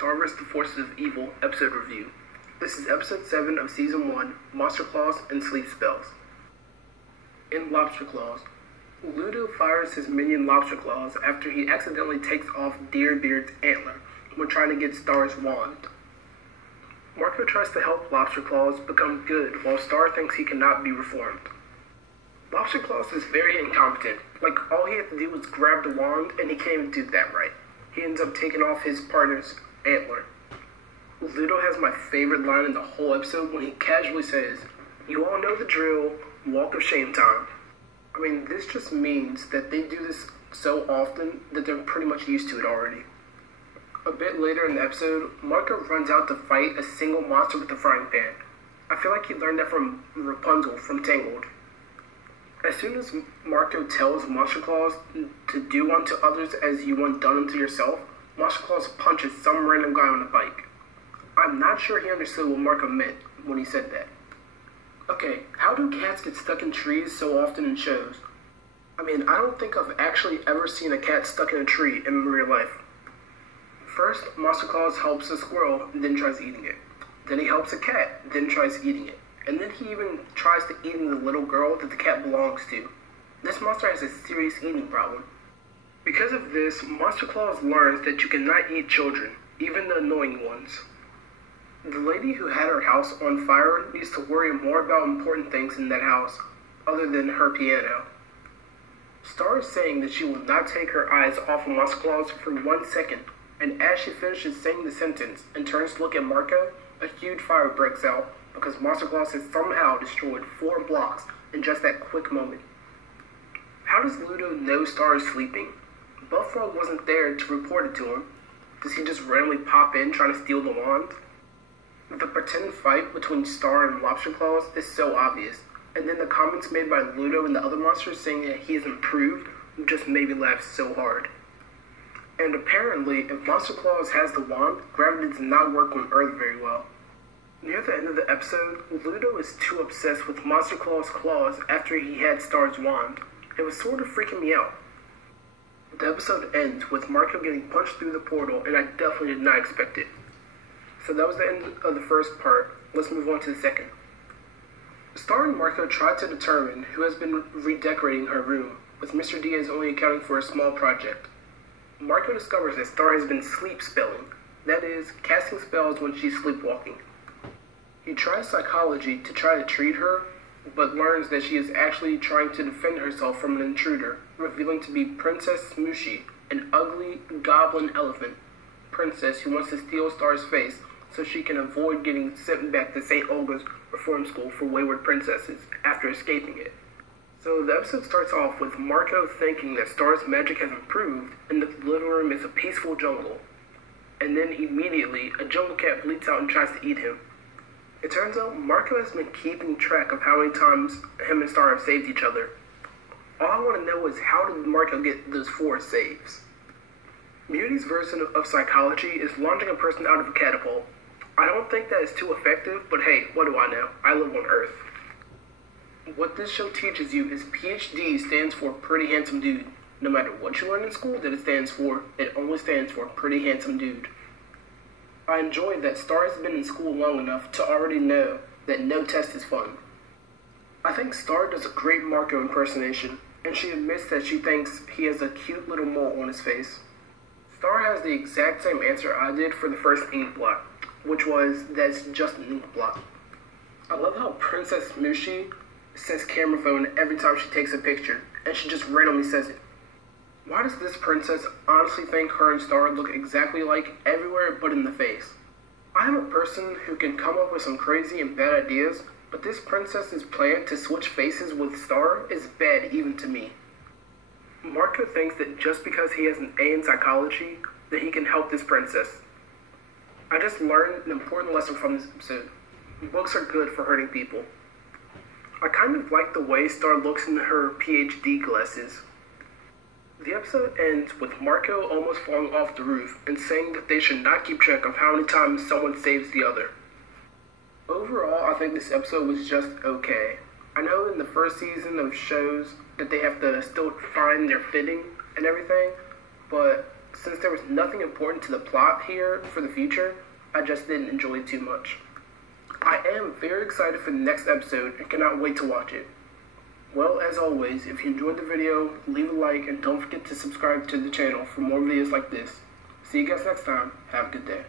Star vs. the Forces of Evil episode review. This is episode 7 of season 1, Monster Claws and Sleep Spells. In Lobster Claws, Ludo fires his minion Lobster Claws after he accidentally takes off Deerbeard's antler when trying to get Star's wand. Marco tries to help Lobster Claws become good while Star thinks he cannot be reformed. Lobster Claws is very incompetent. Like, all he had to do was grab the wand and he can't even do that right. He ends up taking off his partner's antler. Ludo has my favorite line in the whole episode when he casually says, "You all know the drill, walk of shame time." I mean, this just means that they do this so often that they're pretty much used to it already. A bit later in the episode, Marco runs out to fight a single monster with a frying pan. I feel like he learned that from Rapunzel from Tangled. As soon as Marco tells Monster Claws to do unto others as you want done unto yourself, Monster Claws punches some random guy on a bike. I'm not sure he understood what Marco meant when he said that. Okay, how do cats get stuck in trees so often in shows? I mean, I don't think I've actually ever seen a cat stuck in a tree in real life. First, Monster Claws helps a squirrel, then tries eating it. Then he helps a cat, then tries eating it. And then he even tries to eat the little girl that the cat belongs to. This monster has a serious eating problem. Because of this, Monster Claws learns that you cannot eat children, even the annoying ones. The lady who had her house on fire needs to worry more about important things in that house, other than her piano. Star is saying that she will not take her eyes off of Monster Claws for 1 second, and as she finishes saying the sentence and turns to look at Marco, a huge fire breaks out because Monster Claws has somehow destroyed 4 blocks in just that quick moment. How does Ludo know Star is sleeping? Bullfrog wasn't there to report it to him. Does he just randomly pop in trying to steal the wand? The pretend fight between Star and Lobster Claws is so obvious, and then the comments made by Ludo and the other monsters saying that he has improved just made me laugh so hard. And apparently, if Monster Claws has the wand, gravity does not work on Earth very well. Near the end of the episode, Ludo is too obsessed with Monster Claw's claws after he had Star's wand. It was sort of freaking me out. The episode ends with Marco getting punched through the portal, and I definitely did not expect it. So that was the end of the first part. Let's move on to the second. Star and Marco try to determine who has been redecorating her room, with Mr. Diaz only accounting for a small project. Marco discovers that Star has been sleep spelling, that is, casting spells when she's sleepwalking. He tries psychology to try to treat her, but learns that she is actually trying to defend herself from an intruder, revealing to be Princess Smooshy, an ugly goblin elephant princess who wants to steal Star's face so she can avoid getting sent back to St. Olga's Reform School for Wayward Princesses after escaping it. So the episode starts off with Marco thinking that Star's magic has improved and that the living room is a peaceful jungle. And then immediately, a jungle cat bleats out and tries to eat him. It turns out Marco has been keeping track of how many times him and Star have saved each other. All I want to know is how did Marco get those 4 saves? Muty's version of psychology is launching a person out of a catapult. I don't think that is too effective, but hey, what do I know? I live on Earth. What this show teaches you is PhD stands for Pretty Handsome Dude. No matter what you learn in school that it stands for, it only stands for Pretty Handsome Dude. I enjoy that Star has been in school long enough to already know that no test is fun. I think Star does a great Marco impersonation, and she admits that she thinks he has a cute little mole on his face. Star has the exact same answer I did for the first ink blot, which was that's just an ink blot. I love how Princess Smooshy says camera phone every time she takes a picture, and she just randomly says it. Why does this princess honestly think her and Star look exactly alike everywhere but in the face? I am a person who can come up with some crazy and bad ideas, but this princess's plan to switch faces with Star is bad even to me. Marco thinks that just because he has an A in psychology, that he can help this princess. I just learned an important lesson from this episode. Books are good for hurting people. I kind of like the way Star looks in her PhD glasses. The episode ends with Marco almost falling off the roof and saying that they should not keep track of how many times someone saves the other. Overall, I think this episode was just okay. I know in the first season of shows that they have to still find their fitting and everything, but since there was nothing important to the plot here for the future, I just didn't enjoy it too much. I am very excited for the next episode and cannot wait to watch it. Well, as always, if you enjoyed the video, leave a like and don't forget to subscribe to the channel for more videos like this. See you guys next time. Have a good day.